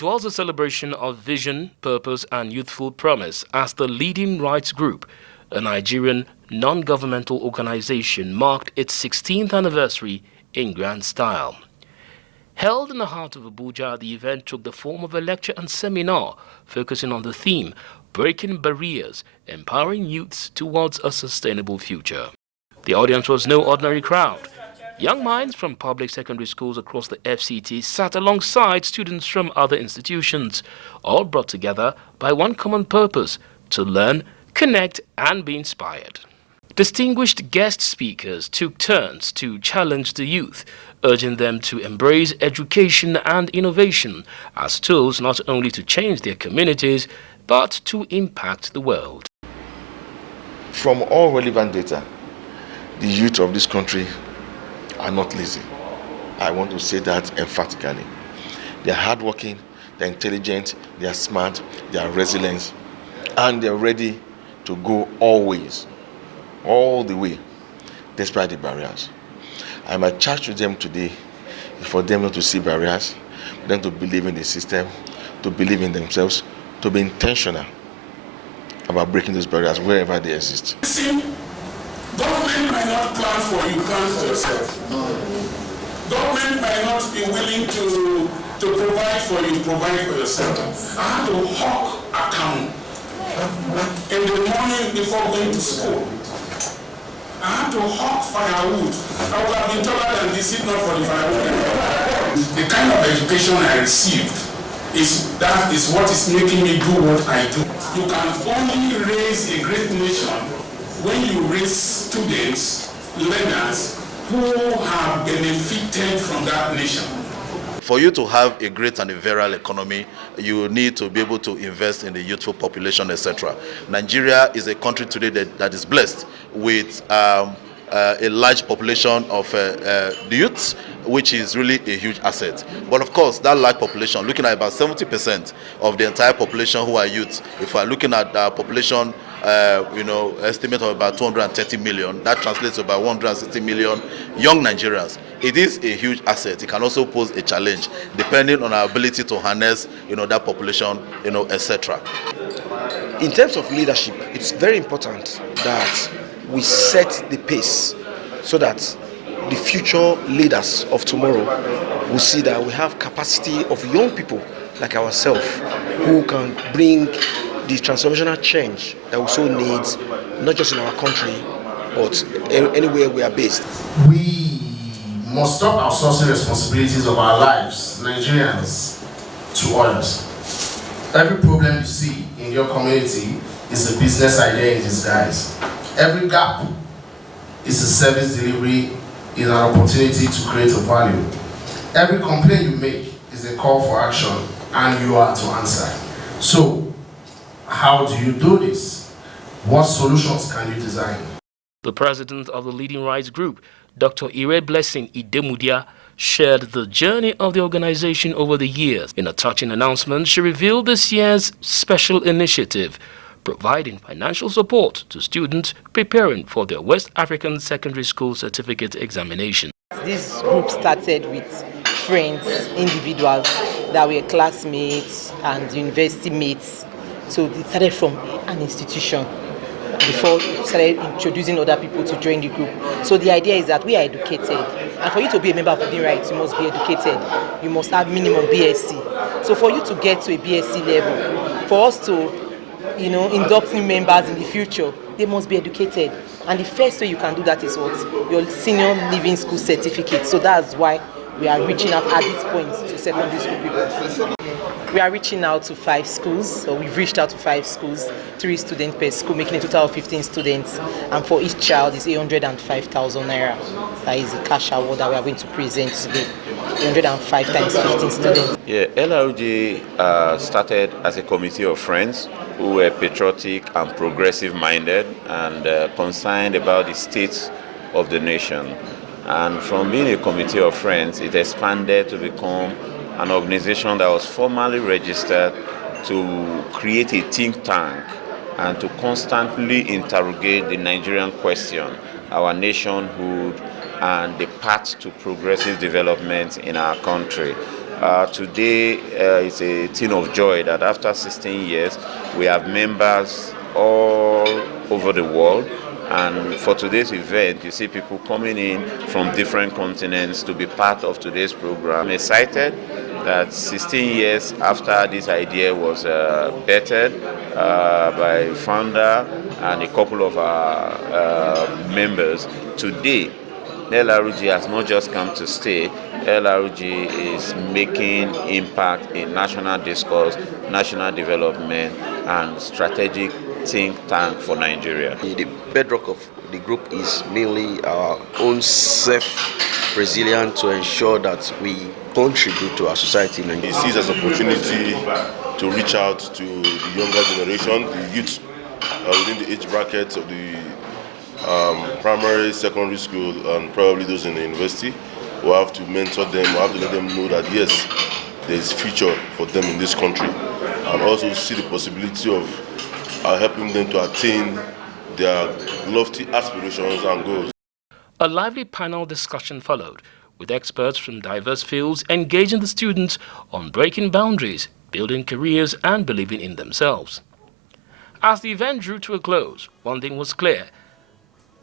It was a celebration of vision, purpose and youthful promise as the Leading Rights Group, a Nigerian non-governmental organization, marked its 16th anniversary in grand style. Held in the heart of Abuja, the event took the form of a lecture and seminar focusing on the theme, Breaking Barriers, Empowering Youths Towards a Sustainable Future. The audience was no ordinary crowd. Young minds from public secondary schools across the FCT sat alongside students from other institutions, all brought together by one common purpose: to learn, connect, and be inspired. Distinguished guest speakers took turns to challenge the youth, urging them to embrace education and innovation as tools not only to change their communities, but to impact the world. From all relevant data, the youth of this country are not lazy. I want to say that emphatically. They are hardworking, they are intelligent, they are smart, they are resilient, and they are ready to go always, all the way, despite the barriers. And my charge to them today is for them not to see barriers, for them to believe in the system, to believe in themselves, to be intentional about breaking those barriers wherever they exist. Government might not plan for you, plan for yourself. Government might not be willing to provide for you, provide for yourself. I had to hawk account in the morning before going to school. I had to hawk firewood. I would have been taller than this if not for the firewood. The kind of education I received is what is making me do what I do. You can only raise a great nation when you raise students, learners who have benefited from that nation. For you to have a great and a viral economy, you need to be able to invest in the youthful population, etc. Nigeria is a country today that is blessed with a large population of the youths, which is really a huge asset. But of course, that large population, looking at about 70% of the entire population who are youths, if we are looking at the population, estimate of about 230 million, that translates to about 160 million young Nigerians. It is a huge asset. It can also pose a challenge depending on our ability to harness, that population, etc. In terms of leadership, it's very important that we set the pace so that the future leaders of tomorrow will see that we have capacity of young people like ourselves who can bring the transformational change that we so need, not just in our country, but anywhere we are based. We must stop outsourcing responsibilities of our lives, Nigerians, to others. Every problem you see in your community is a business idea in disguise. Every gap is a service delivery, is an opportunity to create a value. Every complaint you make is a call for action, and you are to answer. So, how do you do this? What solutions can you design? The president of the Leading Rights Group, Dr. Ire Blessing Idemudia, shared the journey of the organization over the years. In a touching announcement, she revealed this year's special initiative, providing financial support to students preparing for their West African Secondary School Certificate examination. This group started with friends, individuals that were classmates and university mates. So it started from an institution before we started introducing other people to join the group. So the idea is that we are educated. And for you to be a member of Leading Rights, you must be educated. You must have minimum BSc. So for you to get to a BSc level, for us to inducting members in the future, they must be educated. And the first way you can do that is what? Your senior living school certificate. So that's why we are reaching out at this point to secondary school people. We are reaching out to 5 schools, so we've reached out to 5 schools, 3 students per school, making a total of 15 students. And for each child is 805,000 naira. That is the cash award that we are going to present today. 105 times 15 students. Yeah, LRG started as a committee of friends who were patriotic and progressive minded and concerned about the state of the nation. And from being a committee of friends, it expanded to become an organization that was formally registered to create a think tank and to constantly interrogate the Nigerian question, our nationhood, and the path to progressive development in our country. Today it's a thing of joy that after 16 years, we have members all over the world. And for today's event, you see people coming in from different continents to be part of today's program. I'm excited that 16 years after this idea was vetted by founder and a couple of our members, today LRG has not just come to stay. LRG is making impact in national discourse, national development, and strategic think tank for Nigeria. The bedrock of the group is mainly our own self-resilience to ensure that we contribute to our society. He sees as an opportunity to reach out to the younger generation, the youth within the age brackets of the primary, secondary school, and probably those in the university. We have to mentor them, we have to let them know that yes, there is future for them in this country, and also see the possibility of helping them to attain their lofty aspirations and goals. A lively panel discussion followed, with experts from diverse fields engaging the students on breaking boundaries, building careers, and believing in themselves. As the event drew to a close, one thing was clear.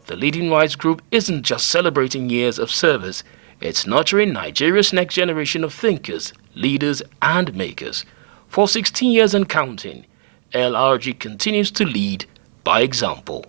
The Leading Rights Group isn't just celebrating years of service, it's nurturing Nigeria's next generation of thinkers, leaders, and makers. For 16 years and counting, LRG continues to lead by example.